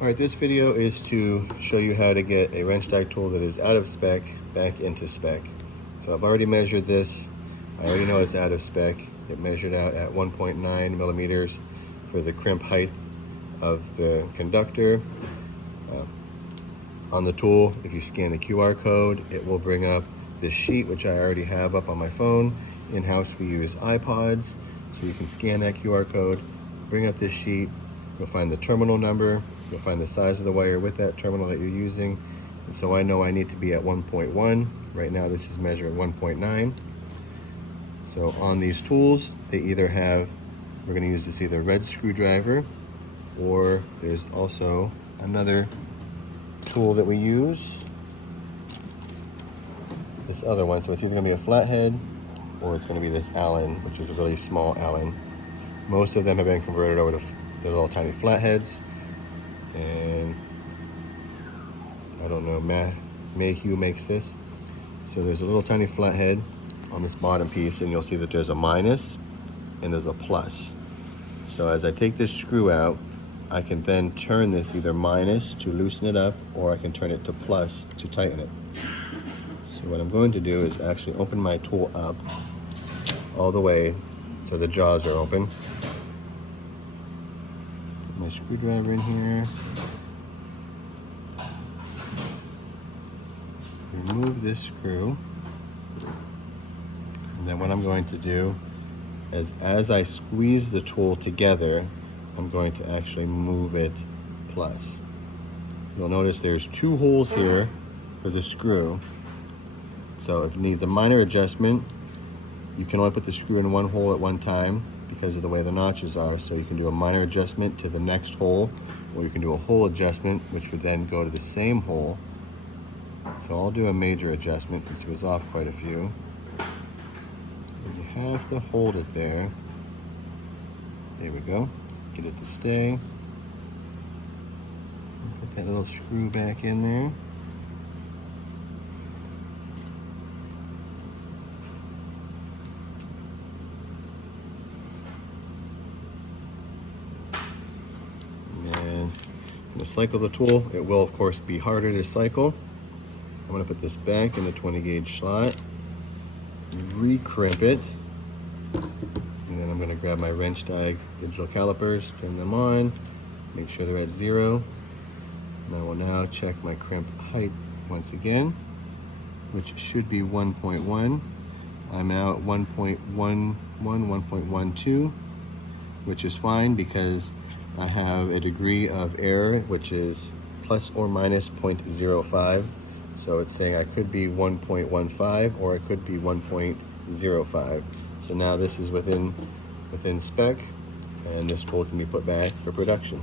Alright, this video is to show you how to get a Rennsteig tool that is out of spec back into spec. So I've already measured this. I already know it's out of spec. It measured out at 1.9 millimeters for the crimp height of the conductor. On the tool, if you scan the QR code, it will bring up this sheet, which I already have up on my phone. In-house we use iPods, so you can scan that QR code, bring up this sheet, you'll find the terminal number, you'll find the size of the wire with that terminal that you're using. And so I know I need to be at 1.1. Right now this is measuring 1.9. So on these tools, they either have, we're going to use this either red screwdriver, or there's also another tool that we use, this other one. So it's either going to be a flathead or it's going to be this Allen, which is a really small Allen. Most of them have been converted over to the little tiny flatheads, and I don't know, Mayhew makes this. So there's a little tiny flathead on this bottom piece, and you'll see that there's a minus and there's a plus. So as I take this screw out, I can then turn this either minus to loosen it up, or I can turn it to plus to tighten it. So what I'm going to do is actually open my tool up all the way so the jaws are open. Put my screwdriver in here. Remove this screw. And then what I'm going to do is, as I squeeze the tool together, I'm going to actually move it plus. You'll notice there's two holes here for the screw. So if it needs a minor adjustment, you can only put the screw in one hole at one time because of the way the notches are. So you can do a minor adjustment to the next hole, or you can do a hole adjustment, which would then go to the same hole. So I'll do a major adjustment since it was off quite a few. And you have to hold it there. There we go. Get it to stay. Put that little screw back in there. And then to cycle the tool, it will of course be harder to cycle. I'm going to put this back in the 20 gauge slot, re-crimp it, and then I'm going to grab my Rennsteig digital calipers, turn them on, make sure they're at 0. And I will now check my crimp height once again, which should be 1.1. I'm now at 1.11, 1.12, which is fine because I have a degree of error, which is plus or minus 0.05. So it's saying I could be 1.15 or it could be 1.05. So now this is within spec, and this tool can be put back for production.